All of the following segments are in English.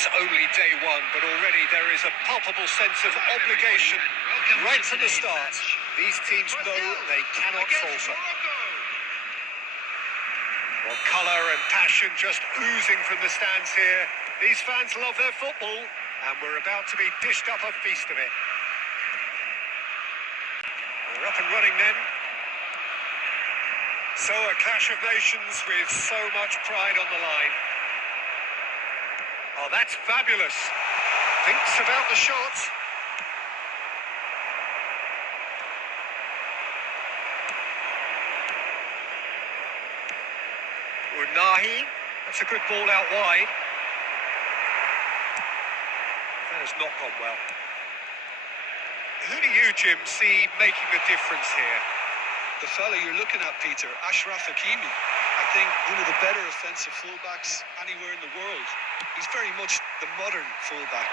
is only day one, but already there is a palpable sense of obligation right from the start. These teams know they cannot falter. Well, colour and passion just oozing from the stands here. These fans love their football, and we're about to be dished up a feast of it. We're up and running then. So a clash of nations with so much pride on the line. Oh, that's fabulous. Thinks about the shot. Unahi. That's a good ball out wide. That has not gone well. Who do you, Jim, see making the difference here? The fella you're looking at, Peter, Achraf Hakimi. I think one of the better offensive fullbacks anywhere in the world. He's very much the modern fullback.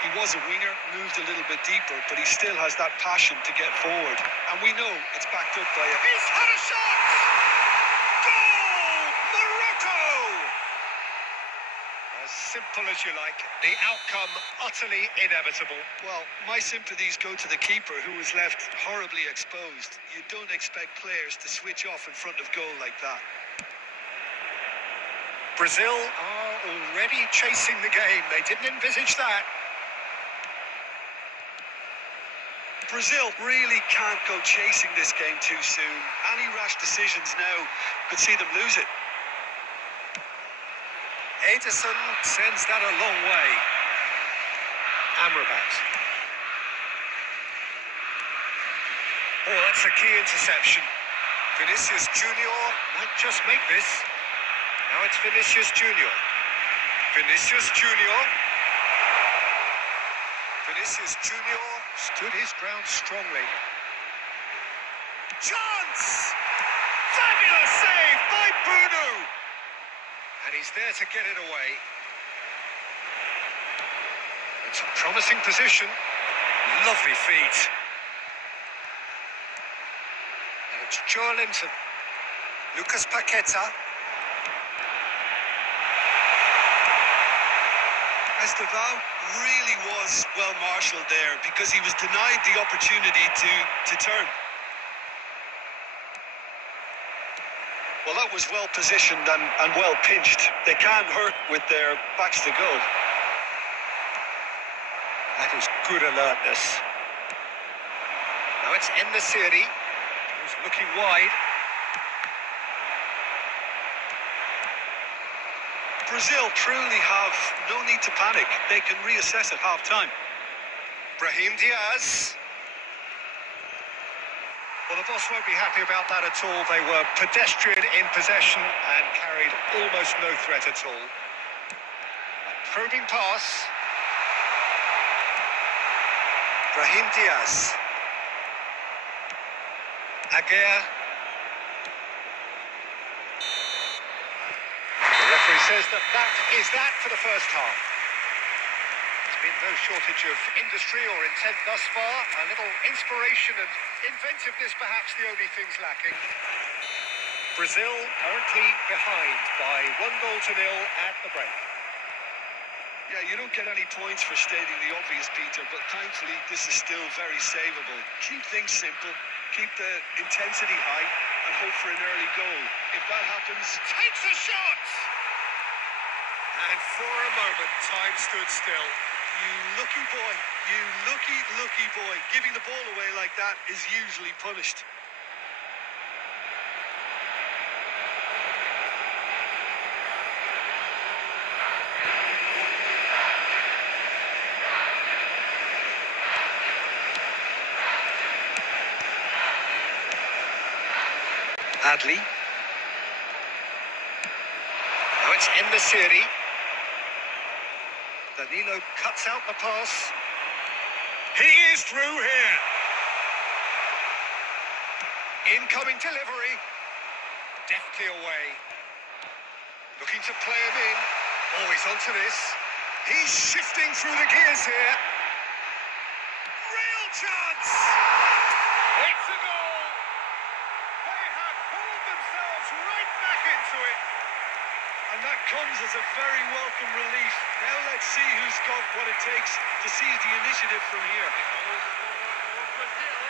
He was a winger, moved a little bit deeper, but he still has that passion to get forward. And we know it's backed up by a... He's had a shot! Goal! Morocco! As simple as you like. The outcome utterly inevitable. Well, my sympathies go to the keeper, who was left horribly exposed. You don't expect players to switch off in front of goal like that. Brazil are already chasing the game. They didn't envisage that. Brazil really can't go chasing this game too soon. Any rash decisions now could see them lose it. Ederson sends that a long way. Amrabat. Oh, that's a key interception. Vinicius Junior might just make this. Now it's Vinicius Junior. Vinicius Junior. Vinicius Junior stood his ground strongly. Chance! Fabulous save by Bruno! And he's there to get it away. It's a promising position. Lovely feet. And it's Joelinton. Lucas Paqueta. Estevao really was well marshalled there because he was denied the opportunity to turn. Well, that was well positioned and well pinched. They can't hurt with their backs to goal. That is good alertness. Now it's En-Nesyri, who's looking wide. Brazil truly have no need to panic. They can reassess at half-time. Brahim Diaz. Well, the boss won't be happy about that at all. They were pedestrian in possession and carried almost no threat at all. A probing pass. Brahim Diaz. Aguirre. The referee says that is that for the first half. There's been no shortage of industry or intent thus far. A little inspiration and inventiveness, perhaps the only things lacking. Brazil currently behind by 1-0 at the break. Yeah, you don't get any points for stating the obvious, Peter, but thankfully this is still very savable. Keep things simple, keep the intensity high, and hope for an early goal. If that happens... Takes a shot! And for a moment, time stood still. You lucky boy, you lucky boy. Giving the ball away like that is usually punished. Adli. Now it's En-Nesyri. Danilo cuts out the pass. He is through here. Incoming delivery. Deftly away. Looking to play him in. Oh, he's onto this. He's shifting through the gears here. Real chance! It's a goal! They have pulled themselves right back into it. And that comes as a very welcome relief. Now let's see who's got what it takes to seize the initiative from here.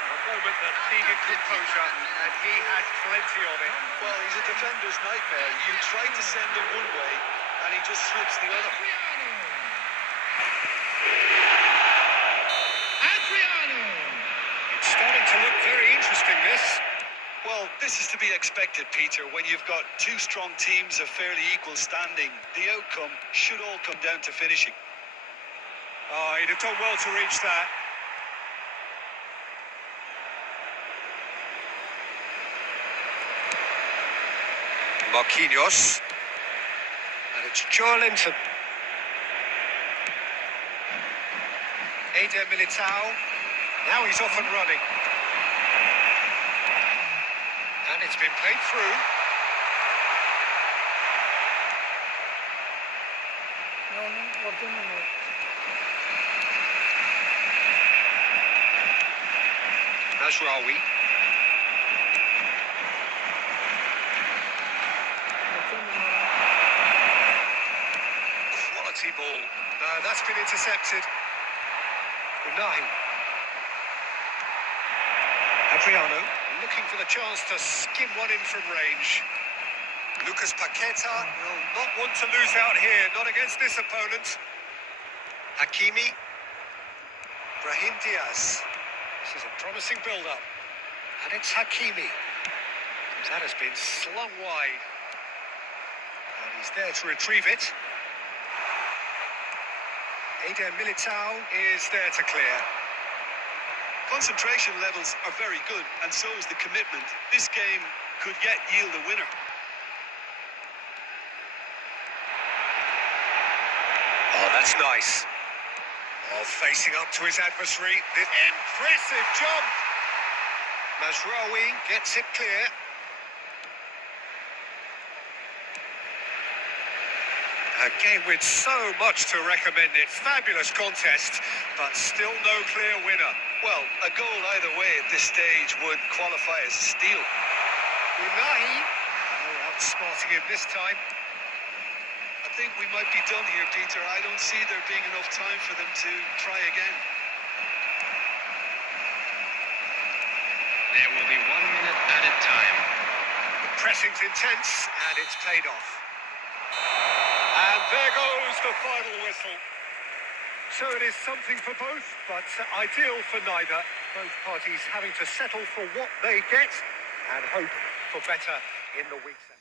A moment that needed composure, and he had plenty of it. Well, he's a defender's nightmare. You try to send him one way, and he just slips the other. It's starting to look very interesting, this. Well, this is to be expected, Peter. When you've got two strong teams of fairly equal standing, the outcome should all come down to finishing. Oh, he'd have done well to reach that. Marquinhos. And it's Joelinton. Eder Militao. Now he's off and running. And it's been played through. Mazraoui. Quality ball. That's been intercepted. Unai. Adriano looking for the chance to skim one in from range. Lucas Paqueta will not want to lose out here, not against this opponent. Hakimi. Brahim Diaz. This is a promising build-up. And it's Hakimi. That has been slung wide. And he's there to retrieve it. Eder Militao is there to clear. Concentration levels are very good, and so is the commitment. This game could yet yield a winner. Oh, that's nice. Oh, facing up to his adversary. This impressive jump. Mazraoui gets it clear. A game with so much to recommend it. Fabulous contest, but still no clear winner. Well, a goal either way at this stage would qualify as a steal. Unai, outsmarting him this time. I think we might be done here, Peter. I don't see there being enough time for them to try again. There will be 1 minute added time. The pressing's intense, and it's paid off. And there goes the final whistle. So it is something for both, but ideal for neither. Both parties having to settle for what they get and hope for better in the weeks ahead.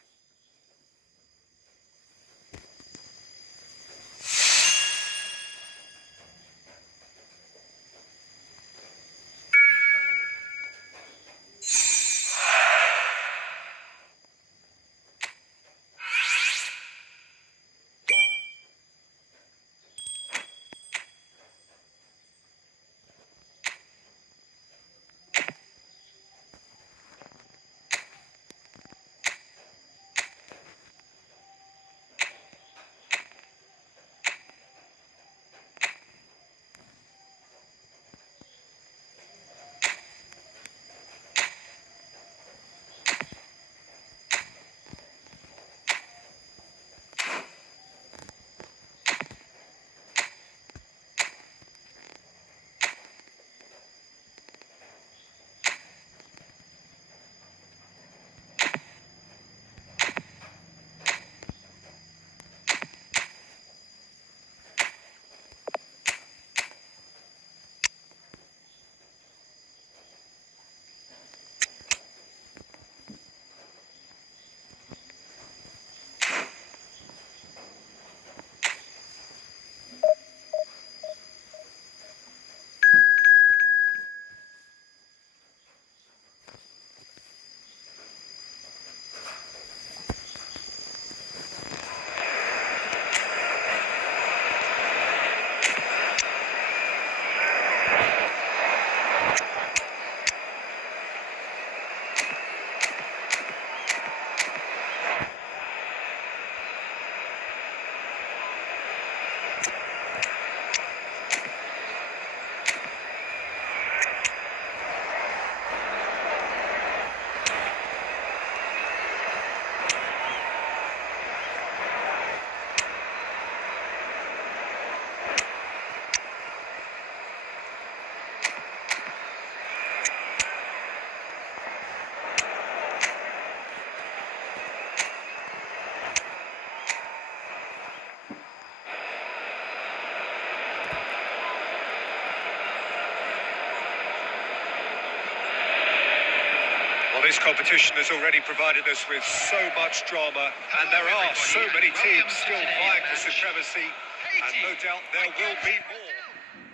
This competition has already provided us with so much drama, and there are so many teams still vying for supremacy, and no doubt there will be more.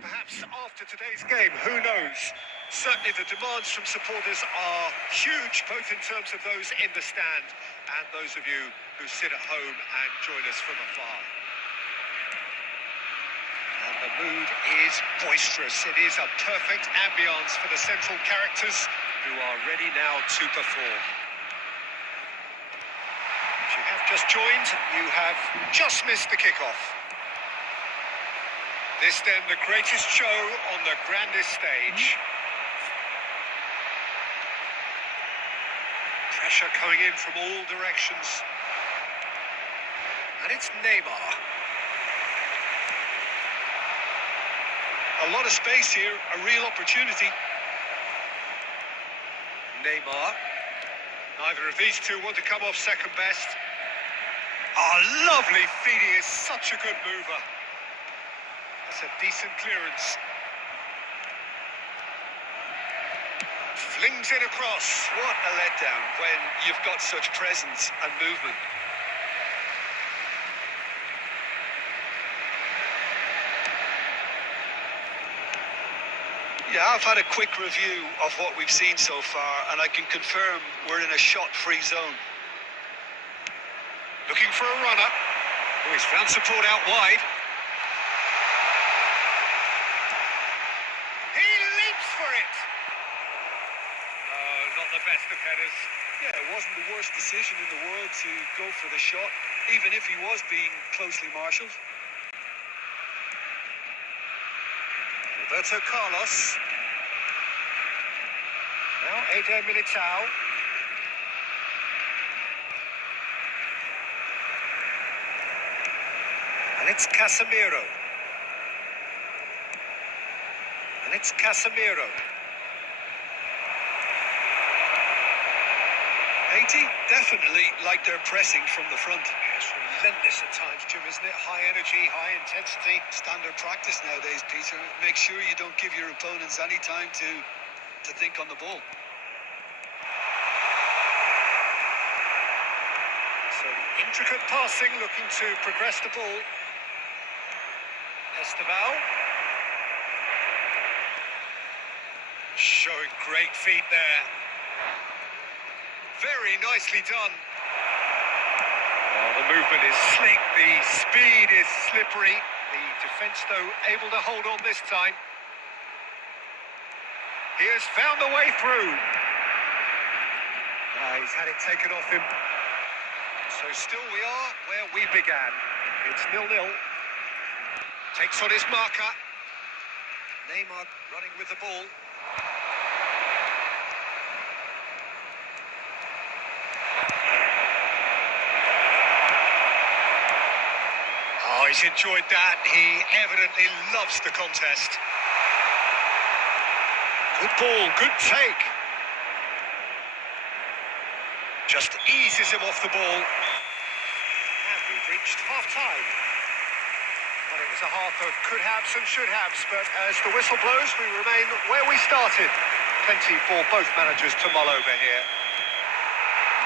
Perhaps after today's game, who knows? Certainly the demands from supporters are huge, both in terms of those in the stand and those of you who sit at home and join us from afar. And the mood is boisterous. It is a perfect ambience for the central characters who are ready now to perform. If you have just joined, you have just missed the kickoff. This then the greatest show on the grandest stage. Pressure coming in from all directions. And it's Neymar. A lot of space here, a real opportunity. Neymar. Neither of these two want to come off second best. Lovely feed. He is such a good mover. That's a decent clearance. Flings it across. What a letdown when you've got such presence and movement. Yeah, I've had a quick review of what we've seen so far, and I can confirm we're in a shot-free zone. Looking for a runner. Oh, he's found support out wide. He leaps for it. Oh, not the best of headers. Yeah, it wasn't the worst decision in the world to go for the shot, even if he was being closely marshalled. Roberto Carlos. Now Eder Militao. And it's Casemiro. And it's Casemiro. 80, definitely like they're pressing from the front. It's relentless at times, Jim, isn't it? High energy, high intensity. Standard practice nowadays, Peter. Make sure you don't give your opponents any time to think on the ball. So intricate passing, looking to progress the ball. Esteval. Showing great feet there. Very nicely done. Oh, the movement is slick, the speed is slippery. The defence, though, able to hold on this time. He has found the way through. He's had it taken off him. So still we are where we began. It's 0-0. Takes on his marker. Neymar running with the ball. Oh, he's enjoyed that. He evidently loves the contest. Good ball, good take. Just eases him off the ball. And we've reached half-time. Well, it was a half of could-haves and should-haves, but as the whistle blows, we remain where we started. Plenty for both managers to mull over here.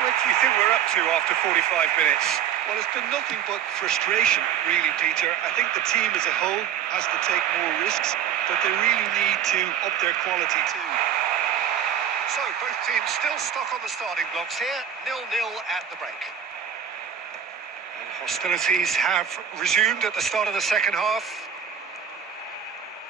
What do you think we're up to after 45 minutes? Well, it's been nothing but frustration, really, Peter. I think the team as a whole has to take more risks, but they really need to up their quality too. So, both teams still stuck on the starting blocks here, 0-0 at the break. And hostilities have resumed at the start of the second half.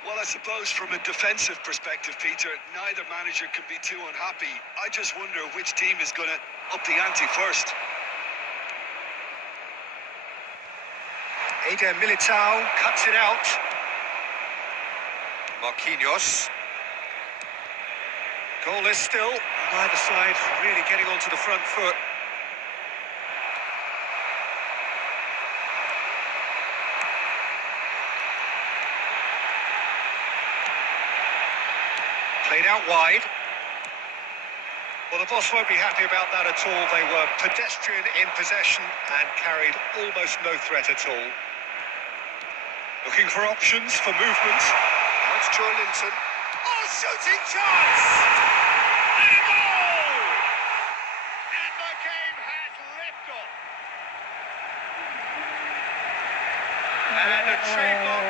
Well, I suppose from a defensive perspective, Peter, neither manager can be too unhappy. I just wonder which team is going to up the ante first. Eder Militao cuts it out. Marquinhos. Goalless still. Neither side really getting onto the front foot. Played out wide. Well, the boss won't be happy about that at all. They were pedestrian in possession and carried almost no threat at all. Looking for options for movement. Now it's Joe Linton. Oh, shooting chance! And a goal! And the trademark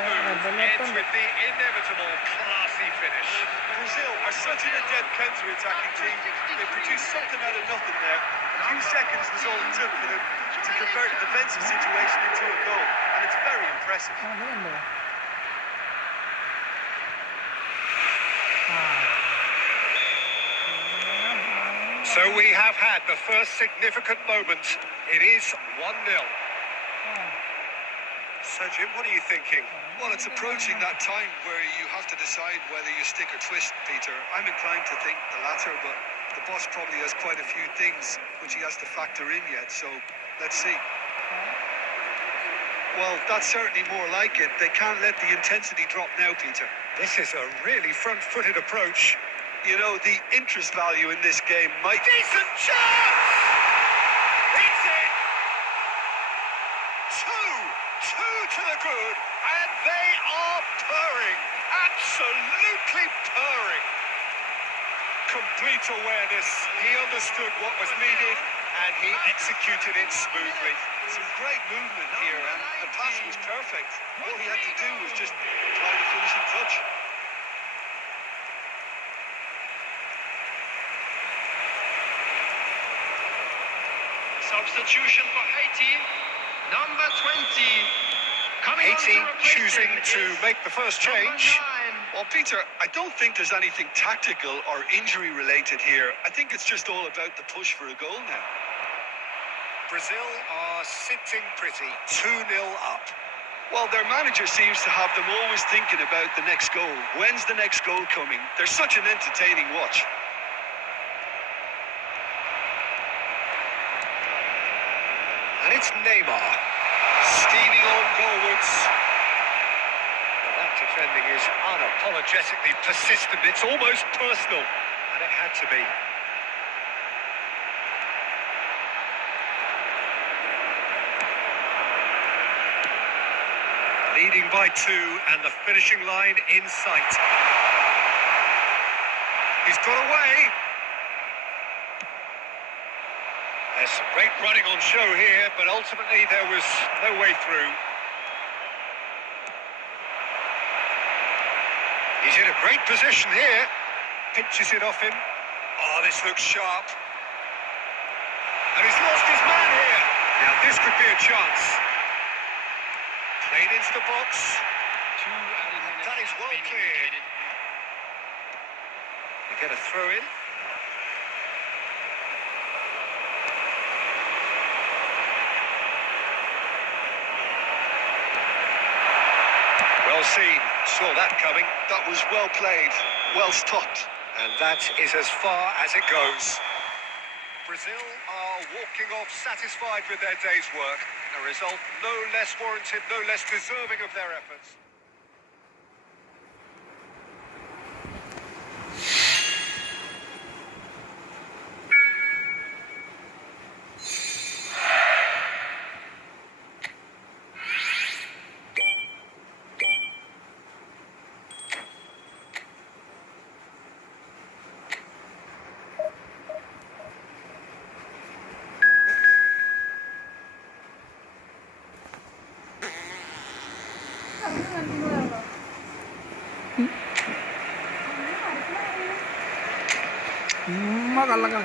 move ends with the inevitable classy finish. Brazil are such an adept counter-attacking team. They produced something out of nothing there. A few seconds was all it took for them to convert a defensive situation into a goal, and it's very impressive. So we have had the first significant moment. It is 1-0. Sergio, what are you thinking? Well, it's approaching that time where you have to decide whether you stick or twist, Peter. I'm inclined to think the latter, but the boss probably has quite a few things which he has to factor in yet, so let's see. Well, that's certainly more like it. They can't let the intensity drop now, Peter. This is a really front-footed approach. You know, the interest value in this game might... Decent chance! It's in! Two to the good, and they are purring. Absolutely purring. Complete awareness. He understood what was needed, and he executed it smoothly. Some great movement here, and the pass was perfect. All he had to do was just apply the finishing touch. Substitution for Haiti, number 20. Coming on Haiti to replace choosing him to is make the first change. number 9. Well, Peter, I don't think there's anything tactical or injury related here. I think it's just all about the push for a goal now. Brazil are sitting pretty, 2-0 up. Well, their manager seems to have them always thinking about the next goal. When's the next goal coming? They're such an entertaining watch. And it's Neymar, steaming on goalwards. Well, that defending is unapologetically persistent. It's almost personal, and it had to be. Leading by 2, and the finishing line in sight. He's got away. There's some great running on show here, but ultimately there was no way through. He's in a great position here. Pinches it off him. Oh, this looks sharp. And he's lost his man here. Now this could be a chance. Played into the box. 2 added minutes That is have well been cleared. indicated. They get a throw in. Well seen. Saw that coming. That was well played, well stopped. And that is as far as it goes. Brazil are walking off satisfied with their day's work. A result no less warranted, no less deserving of their efforts. talaga.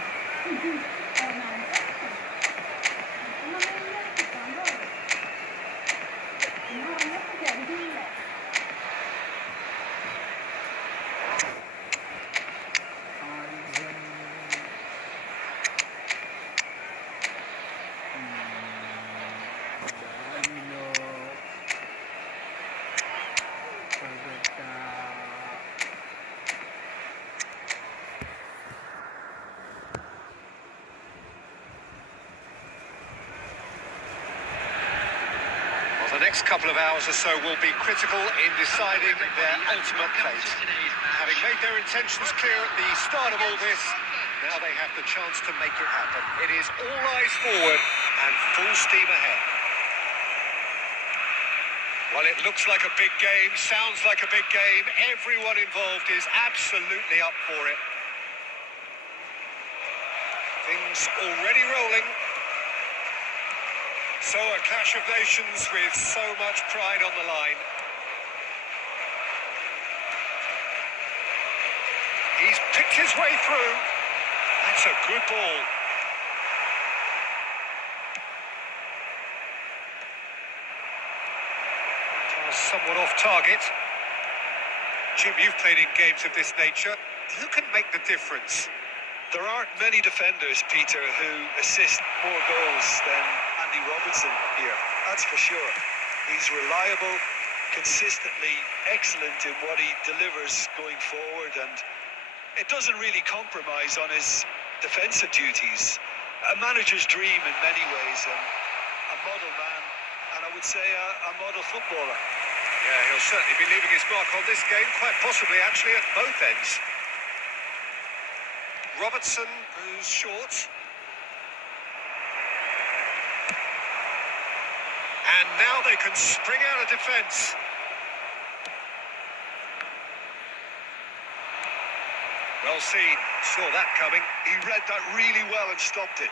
The next couple of hours or so will be critical in deciding their ultimate fate. Having made their intentions clear at the start of all this, now they have the chance to make it happen. It is all eyes forward and full steam ahead. Well, it looks like a big game, sounds like a big game. Everyone involved is absolutely up for it. Things already rolling. So a clash of nations with so much pride on the line. He's picked his way through. That's a good ball. Somewhat off target. Jim, you've played in games of this nature. Who can make the difference? There aren't many defenders, Peter, who assist more goals than Andy Robertson here. That's for sure. He's reliable, consistently excellent in what he delivers going forward, and it doesn't really compromise on his defensive duties. A manager's dream in many ways, and a model man, and I would say a model footballer. Yeah, he'll certainly be leaving his mark on this game, quite possibly actually at both ends. Robertson, who's short. And now they can spring out of defence. Well seen, saw that coming. He read that really well and stopped it.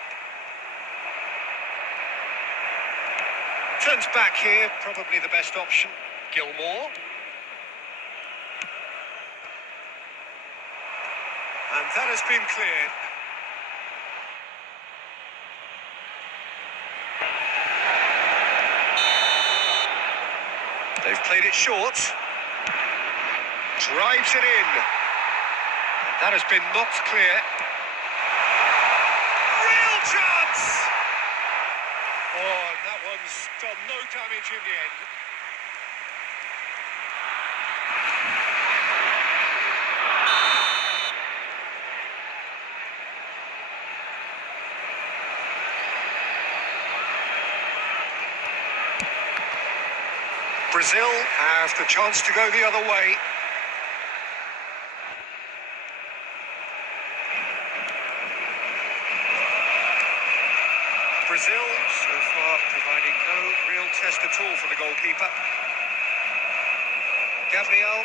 Turns back here, probably the best option. Gilmore. And that has been cleared. They've played it short. Drives it in. And that has been knocked clear. Real chance! Oh, and that one's done no damage in the end. Brazil have the chance to go the other way. Brazil, so far, providing no real test at all for the goalkeeper. Gabriel.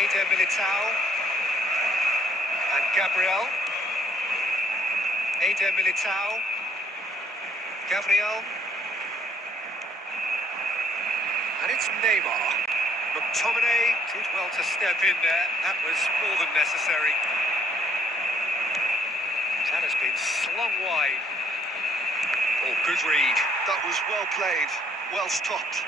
Eder Militao. And Gabriel. Eder Militao. Gabriel. And it's Neymar. McTominay did well to step in there. That was more than necessary. That has been slung wide. Oh, good read. That was well played, well stopped.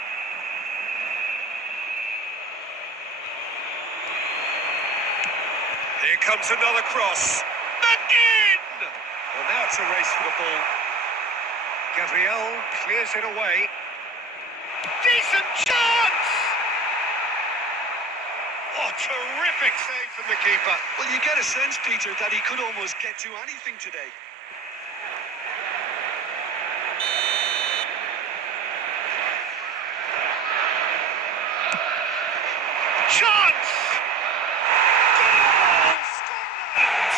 Here comes another cross. Again! Well, now it's a race for the ball. Gabriel clears it away. Decent chance! Oh, terrific save from the keeper. Well, you get a sense, Peter, that he could almost get to anything today. Chance! Goal! Scotland!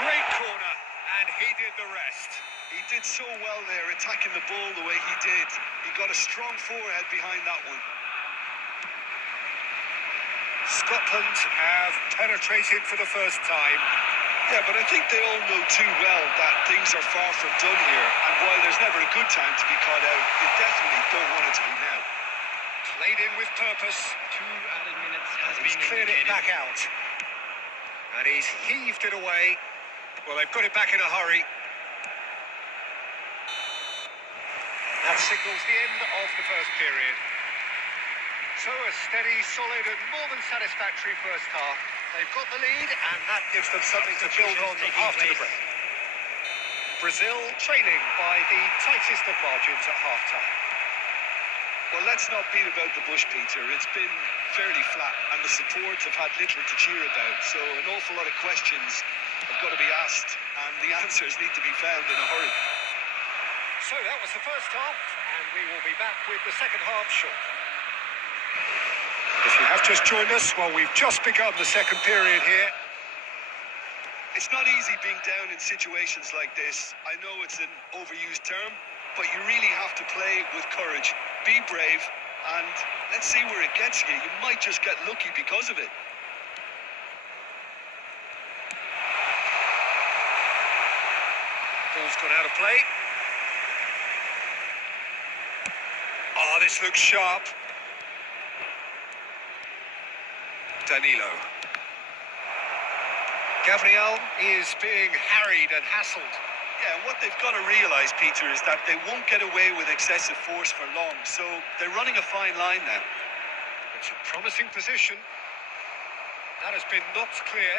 Great corner, and he did the rest. He did so well there, attacking the ball the way he did. He got a strong forehead behind that one. Scotland have penetrated for the first time. Yeah, but I think they all know too well that things are far from done here. And while there's never a good time to be caught out, you definitely don't want it to be now. Played in with purpose. 2 added minutes has He's been cleared it indicated. back out. And he's heaved it away. Well, they've got it back in a hurry. That signals the end of the first period. So a steady, solid and more than satisfactory first half. They've got the lead and that gives them something to build on after the break. Brazil trailing by the tightest of margins at half-time. Well, let's not beat about the bush, Peter. It's been fairly flat and the support have had little to cheer about. So an awful lot of questions have got to be asked and the answers need to be found in a hurry. So that was the first half, and we will be back with the second half shortly. If you have just joined us, well, we've just begun the second period here. It's not easy being down in situations like this. I know it's an overused term, but you really have to play with courage. Be brave, and let's see where it gets you. You might just get lucky because of it. Ball's gone out of play. Oh, this looks sharp. Danilo. Gabriel is being harried and hassled. Yeah, and what they've got to realise, Peter, is that they won't get away with excessive force for long, so they're running a fine line now. It's a promising position. That has been knocked clear.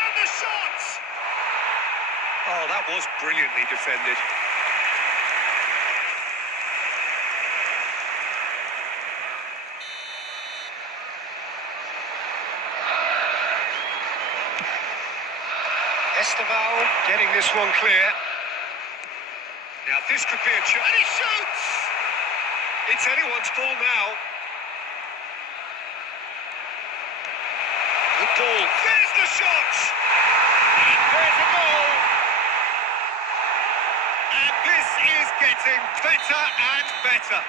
And the shot! Oh, that was brilliantly defended. Esteval getting this one clear. Now this could be a chance. And he shoots! It's anyone's ball now. Good ball. There's the shot! And there's a goal! And this is getting better and better.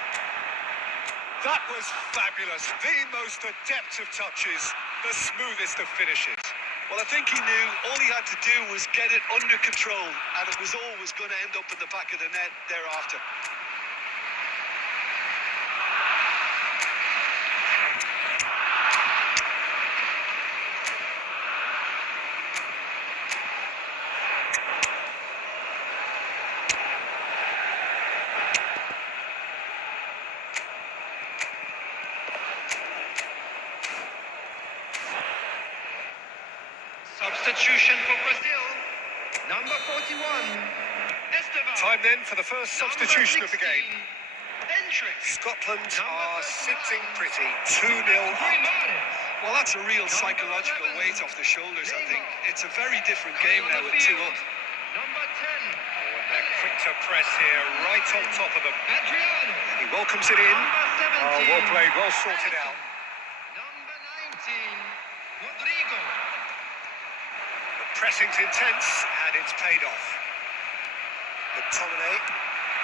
That was fabulous. The most adept of touches, the smoothest of finishes. Well, I think he knew all he had to do was get it under control, and it was always going to end up in the back of the net thereafter. Substitution for Brazil. Number 41, Esteban. Time then for the first substitution of the game. Hendricks. Scotland are sitting pretty. 2-0 up. Grimaldes. Well, that's a real psychological weight off the shoulders, I think. It's a very different game now with 2 up. Number 10, And they're quick to press here, right on top of them. Adriano. He welcomes it in. Number Oh, 17, well played, well sorted out. Number 19, Rodrigo. The pressing's intense, and it's paid off. McTominay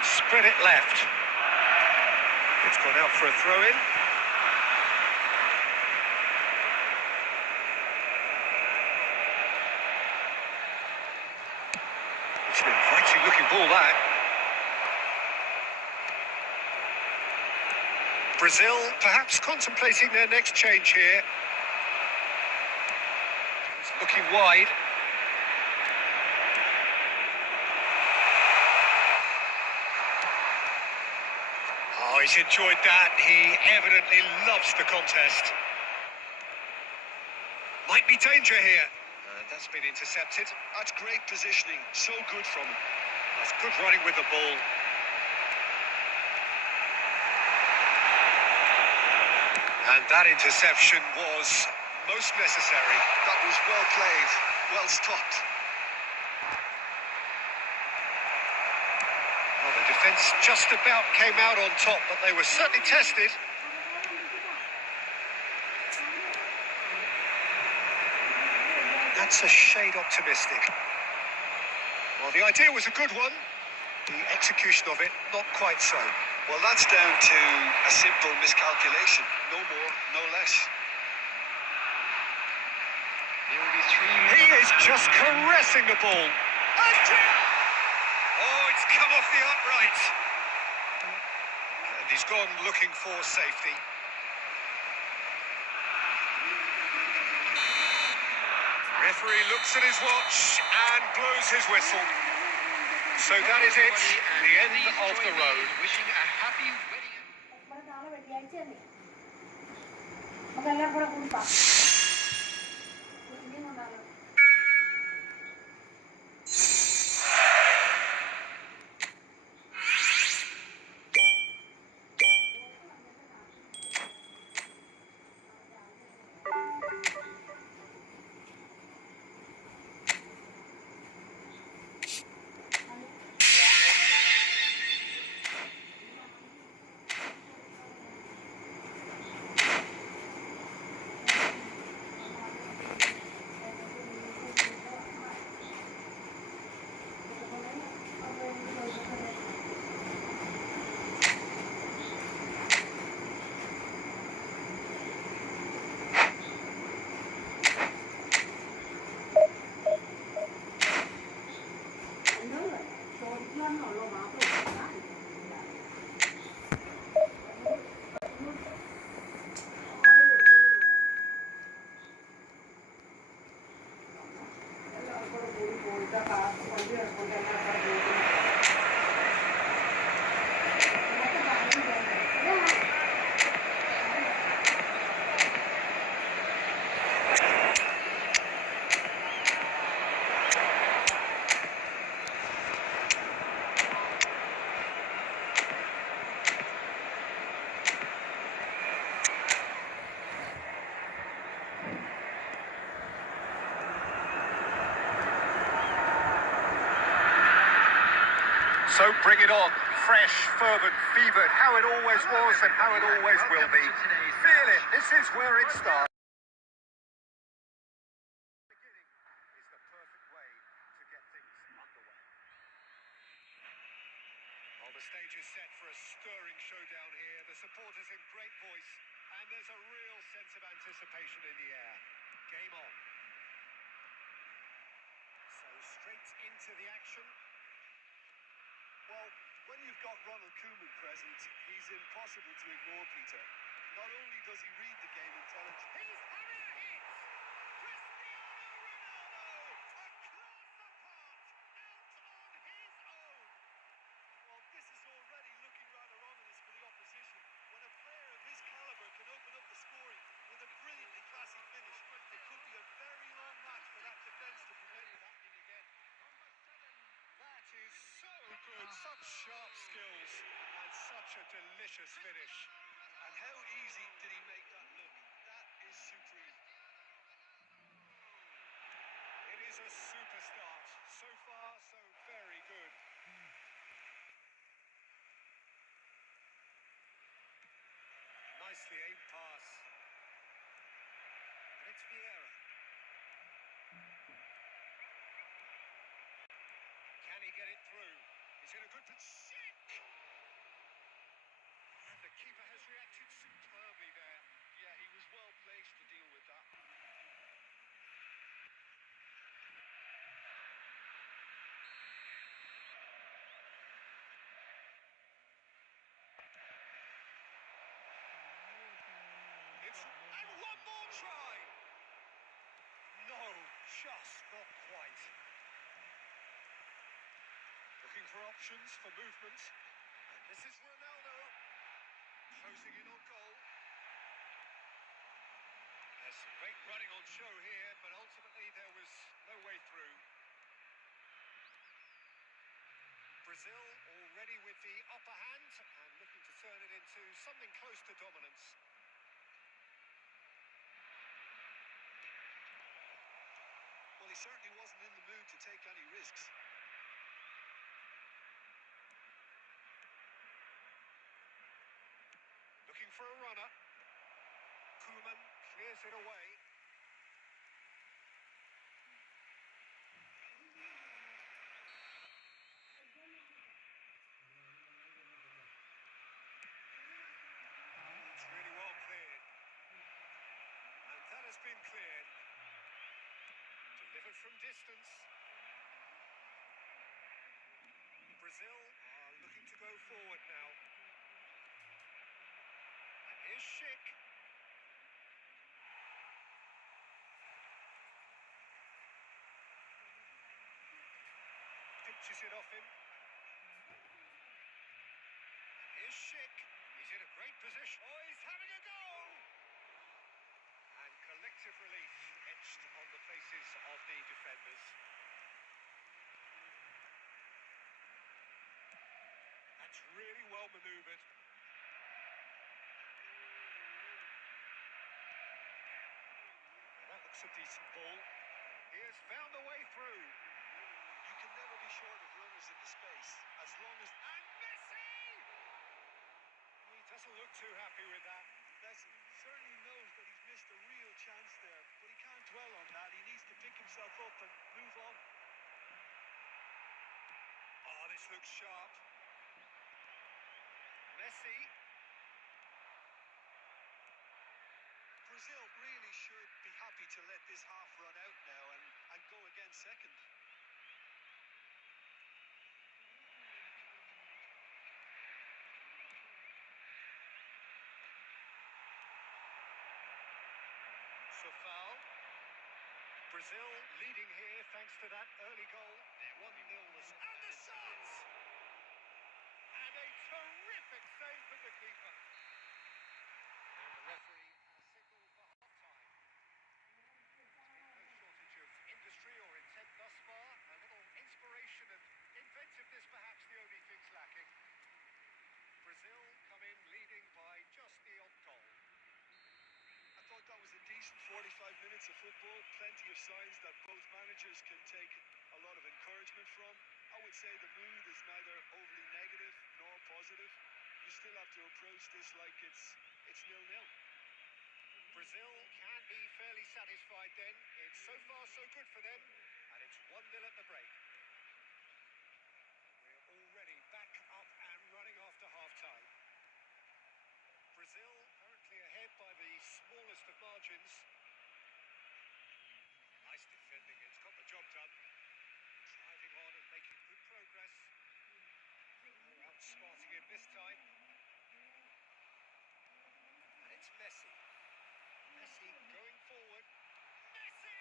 spread it left. It's gone out for a throw-in. It's an inviting-looking ball, that. Brazil perhaps contemplating their next change here. It's looking wide. Oh, he's enjoyed that. He evidently loves the contest. Might be danger here. That's been intercepted. That's great positioning. So good from him. That's good running with the ball. And that interception was most necessary. That was well played, well stopped. Well, the defence just about came out on top, but they were certainly tested. That's a shade optimistic. Well, the idea was a good one. The execution of it, not quite so. Well, that's down to a simple miscalculation. No more, no less. There will be 3 He minutes. is just caressing the ball. Oh, it's come off the upright. And he's gone looking for safety. Referee looks at his watch and blows his whistle. So that is it, the end of the road. Wishing a happy wedding. നമുക്കെല്ലാം കൂടെ കുടിക്കാം So bring it on. Fresh, fervent, fevered, how it always was and how it always will be. Feel it. This is where it starts. Beginning is the perfect way to get things underway. Well, the stage is set for a stirring showdown here. The supporters in great voice, and there's a real sense of anticipation in the air. Game on. So straight into the action. Well, when you've got Ronald Koeman present, he's impossible to ignore, Peter. Not only does he read the game intelligently... He's having a hit! Cristiano Ronaldo! Across the park! Out on his own! Well, this is already looking rather ominous for the opposition. When a player of his calibre can open up the scoring with a brilliantly classy finish, it could be a very long match for that defence to prevent it happening again. That is so good, such sharp skills and such a delicious finish. And how easy did he make that look? That is supreme. It is a super start. So far, so very good. Nicely aimed pass. And it's Vieira. Can he get it through? He's in a good position. And the keeper has reacted superbly there. Yeah, he was well placed to deal with that. And one more try. No, just not quite. Looking for options for movement. And this is Ronaldo closing in on goal. There's some great running on show here, but ultimately there was no way through. Brazil already with the upper hand and looking to turn it into something close to dominance. Well, he certainly wasn't in the mood to take any risks. Looking for a runner. Koeman clears it away. It's really well cleared. And that has been cleared. Delivered from distance. Brazil are looking to go forward now. And here's Schick. Pinches it off him. And here's Schick. He's in a great position. Oh, he's having a go! And collective relief etched on the faces of the defenders. That's really well manoeuvred. That looks a decent ball. He has found a way through. You can never be short of runners in the space, as long as... And Messi! He doesn't look too happy with that. Messi certainly knows that he's missed a real chance there, but he can't dwell on that. He needs to pick himself up and move on. Oh, this looks sharp. Messi. Brazil really should be happy to let this half run out now and go again second. So foul. Brazil leading here thanks to that early goal. signs that both managers can take a lot of encouragement from. I would say the mood is neither overly negative nor positive. You still have to approach this like it's 0-0. Brazil can be fairly satisfied then. It's so far so good for them, and it's 1-0 at the break. We're already back up and running after half-time. Brazil currently ahead by the smallest of margins. Nice defending, it's got the job done. Driving on and making good progress. No outsmarting him this time. And it's Messi. Messi going forward. Messi!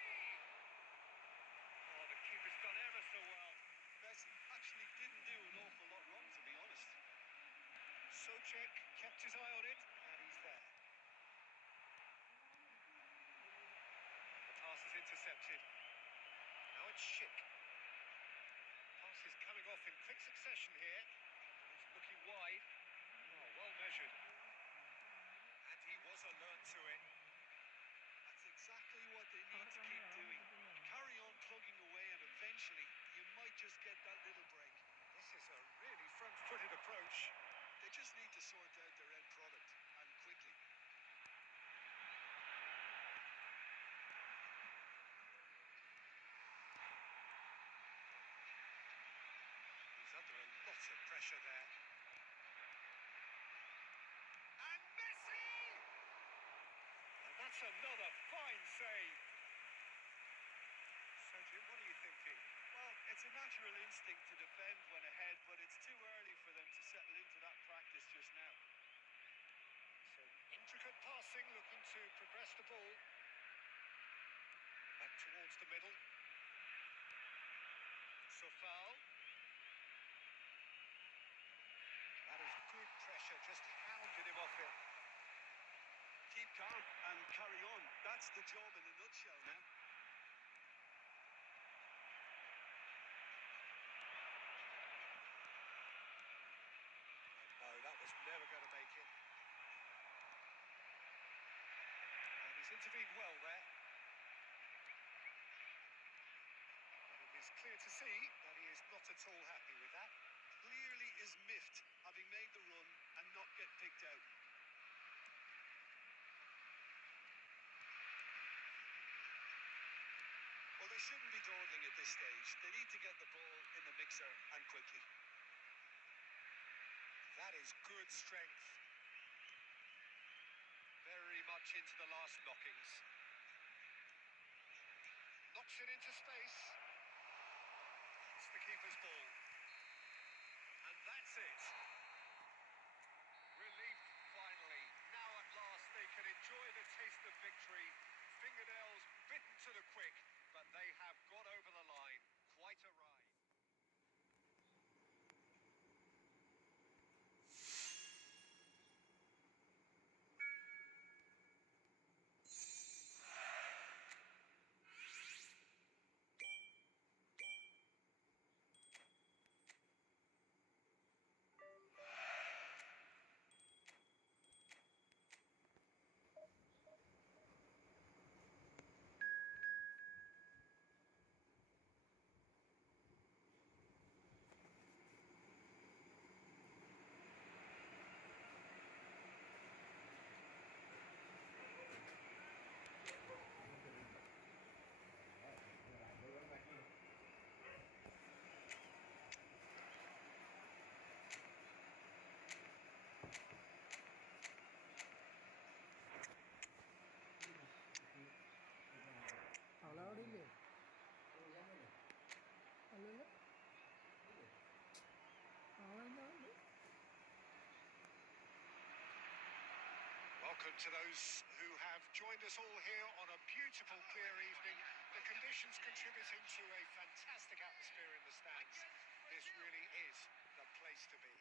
Oh, the keeper's done ever so well. Messi actually didn't do an awful lot wrong, to be honest. Souček kept his eye on it, and he's there. The pass is intercepted. Now it's Schick. Pass is coming off in quick succession here. He's looking wide. Oh, well measured. And he was alert to it. That's exactly what they need to keep doing. Carry on plugging away, and eventually you might just get that little break. This is a really front-footed approach. They just need to sort out their end product, and quickly. He's under a lot of pressure there. And Messi! And that's another fine save. So, Jim, what are you thinking? Well, it's a natural instinct to defend when ahead, but it's too early for them to settle into that practice just now. So, intricate passing, looking to progress the ball. Back towards the middle. So foul. That is good pressure, just hounded him off it. Keep calm and carry on. That's the job in a nutshell now. No, that was never going to make it. And he's intervened well there. But it is clear to see that he is not at all happy with that. Clearly is miffed, having made the run and not get picked out. Well, they shouldn't be dawdling at this stage. They need to get the ball in the mixer, and quickly. That is good strength. Very much into the last knockings. Knocks it into space. It's the keeper's ball. And that's it. Relief, finally. Now at last they can enjoy the taste of victory. Fingernails bitten to the quick, but they have got over the line. Quite a ride. അവളവിടെ അല്ലല്ലോ അവളെന്താ Welcome to those who have joined us all here on a beautiful, clear evening. The conditions contributing to a fantastic atmosphere in the stands. This really is the place to be.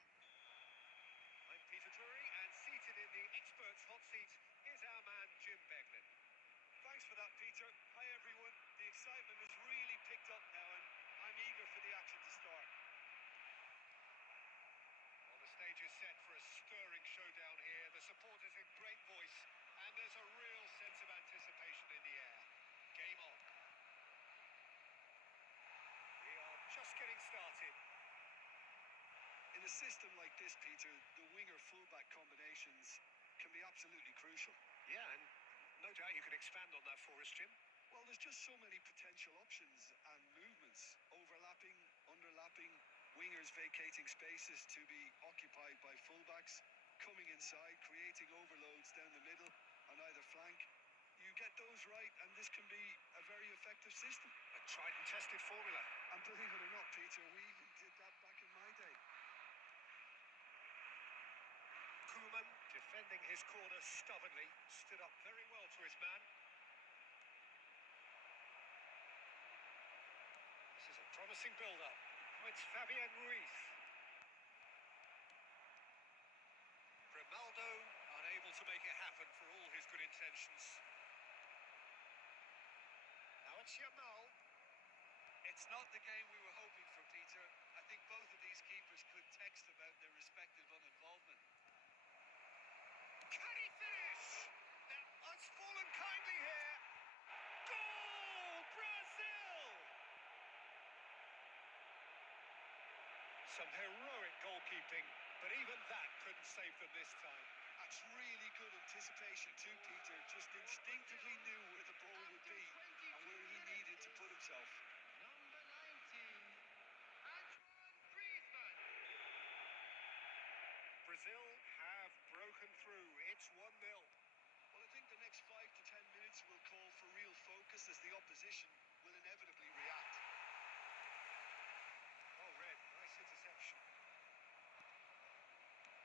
I'm Peter Drury, and seated in the experts' hot seat is our man Jim Beglin. Thanks for that, Peter. Hi, everyone. The excitement has really picked up now, and I'm eager for the action to start. Well, the stage is set for a stirring showdown here. The supporters in great voice, and there's a real sense of anticipation in the air. Game on. In a system like this, Peter, the winger-fullback combinations can be absolutely crucial. Yeah, and no doubt you can expand on that for us, Jim. Well, there's just so many potential options and movements. Overlapping, underlapping, wingers vacating spaces to be occupied by fullbacks, coming inside, creating overloads down the middle on either flank. You get those right, and this can be a very effective system. A tried and tested formula. And believe it or not, Peter, we even did that back in my day. Koeman, defending his corner stubbornly, stood up very well to his man. This is a promising build-up. Oh, it's Fabian Ruiz. Grimaldo unable to make it happen for all his good intentions. Now it's Yamal. It's not the game we were hoping for, Peter. I think both of these keepers could text about their respective uninvolvement. Can he finish? Now, it's fallen kindly here. Goal, Brazil! Some heroic goalkeeping, but even that couldn't save them this time. That's really good anticipation too, Peter. Just instinctively knew where the ball would be and where he needed to put himself. Number 19, Antoine Griezmann. Brazil have broken through. It's 1-0. Well, I think the next 5 to 10 minutes will call for real focus as the opposition will inevitably react. Oh, Red, nice interception.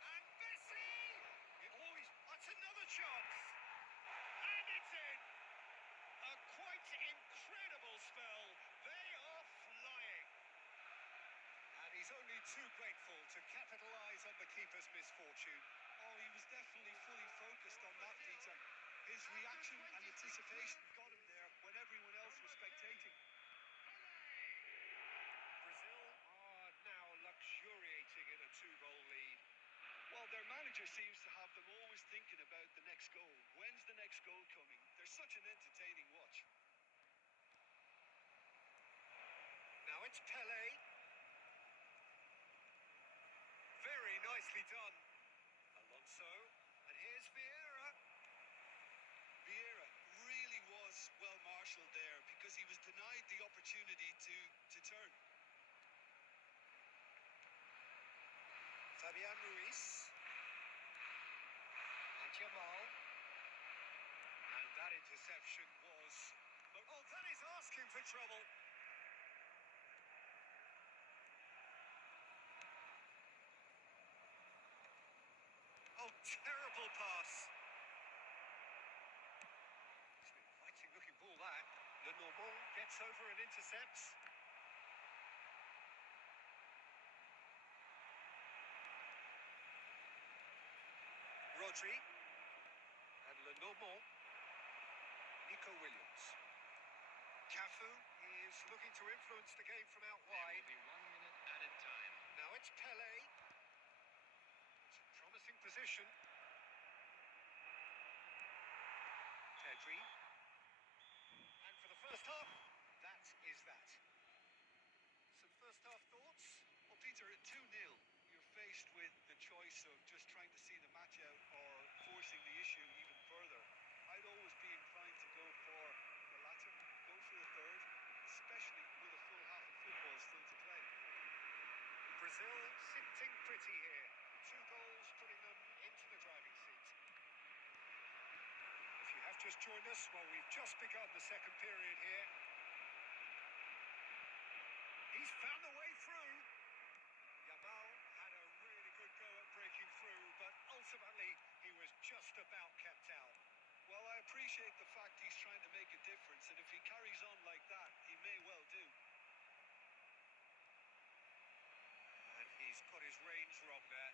And Messi! That's another chance. And it's in. A quite incredible spell. They are flying. And he's only too grateful to capitalise on the keeper's misfortune. Oh, he was definitely fully focused on that, Peter. His reaction and anticipation got him there when everyone else was spectating. Brazil are now luxuriating in a 2-goal lead. Well, their manager seems to have them always thinking about the next goal. When's the next goal coming? They're such an entertaining watch. Now it's Pele. Very nicely done. Alonso. And here's Vieira. Vieira really was well marshalled there because he was denied the opportunity to turn. Fabian Ruiz. And Yamal. And that interception was... Oh, that is asking for trouble. Oh, terrible pass. It's an inviting looking ball, that. Lenormand gets over and intercepts. Rodri. And Lenormand. Nico Williams. Cafu is looking to influence the game from out There wide. will be 1 minute added time. Now it's Pele. It's a promising position. Pedri. And for the first half, that is that. Some first half thoughts? Well, Peter, at 2-0, you're faced with the choice of just trying to see the match out or forcing the issue even further. I'd always be inclined to go for the latter, go for the third, especially with a full half of football still to play. Brazil sitting pretty here. 2 goals putting them into the driving seat. If you have just joined us, well, we've just begun the second period here. He's found a way through. Yamal had a really good go at breaking through, but ultimately he was just about kept out. Well, I appreciate the fact he's trying to make a difference, and if he carries on like that, he may well do. And he's got his range wrong there.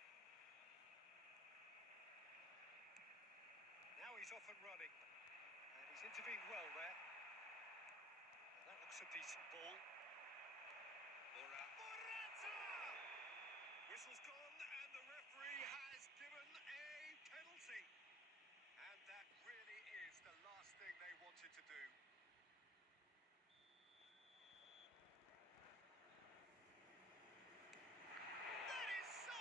Now he's off and running. And he's intervened well there. Now that looks a decent ball. Morata! Whistle's gone and the referee has given a penalty. And that really is the last thing they wanted to do. That is so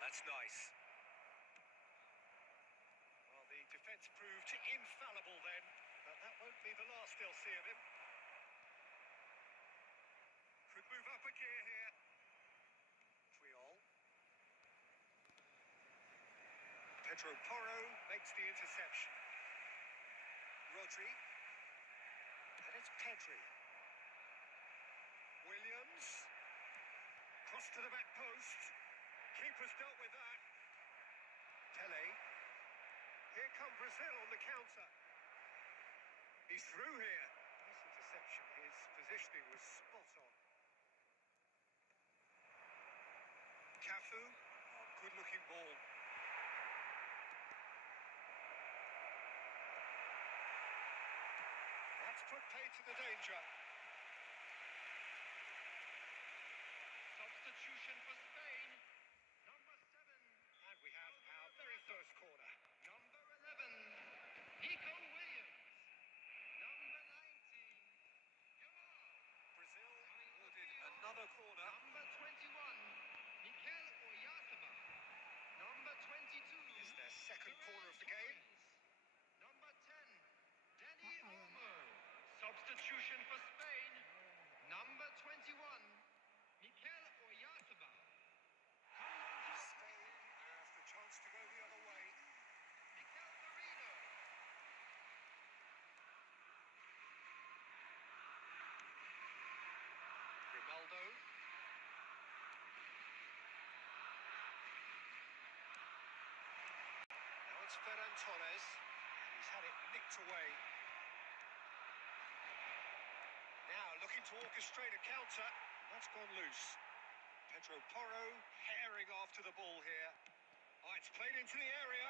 That's nice. Well, the defence proved infallible then, but that won't be the last they'll see of him. Could move up a gear here. Triol. Pedro Porro makes the interception. Rodri. And it's Pedri. Williams. Cross to the back post. Keeper's dealt with that. Pele. Here come Brazil on the counter. He's through here. Nice interception. His positioning was spot on. Cafu. Oh, good looking ball. That's put paid to the danger. Substitution for Spain. Number 7. And we have our very first corner. Number 11. Nico Williams. Number 19. Yamal. Brazil awarded another corner. Number 21. Mikel Oyarzabal. Number 22. Is their second corner of the game. Number 10. Dani Olmo. Substitution for Spain. Number 21. Mikel Oyarzabal. Spain has the chance to go the other way. Mikel Merino. Ronaldo. Now it's Ferran Torres. He's had it nicked away. Now looking to orchestrate a counter. That's gone loose. Pedro Porro herring after the ball here. Oh, it's played into the area.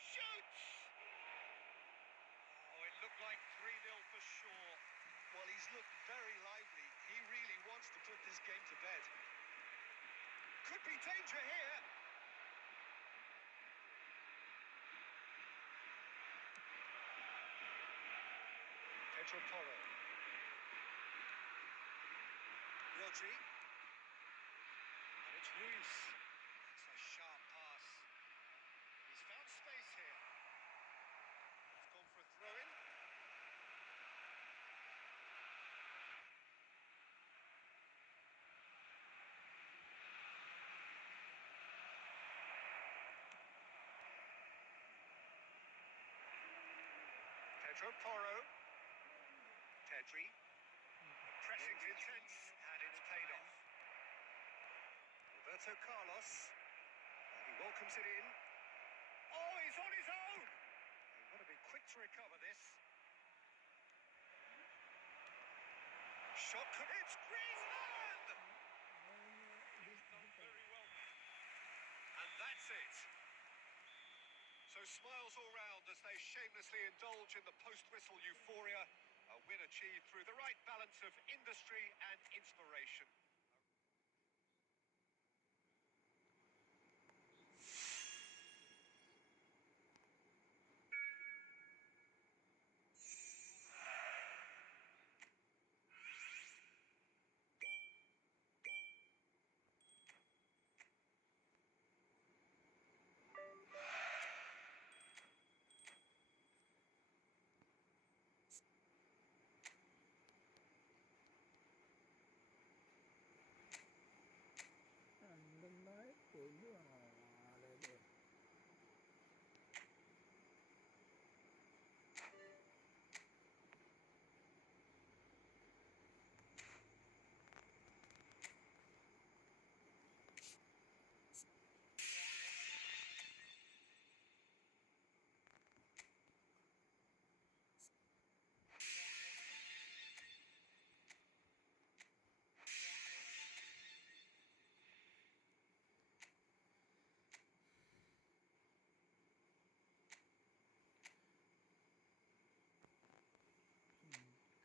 Shoots! Oh, it looked like 3-0 for sure. Well, he's looked very lively. He really wants to put this game to bed. Could be danger here. Pedro Porro. Rodri. And it's Luis. It's a sharp pass. He's found space here. He's gone for a throw-in. Pedro Porro. Pedri. Pressing's intense, and it's paid off. Roberto Carlos. And he welcomes it in. Oh, he's on his own! They've got to be quick to recover this. Shot could... It's Griezmann! He's done very well. And that's it. So smiles all round as they shamelessly indulge in the post-whistle euphoria. A win achieved through the right balance of industry and inspiration. രണ്ടായി കൊല്ലുവാണോ ആളെ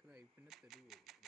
ക്രൈപ്പിനെ തരുമോ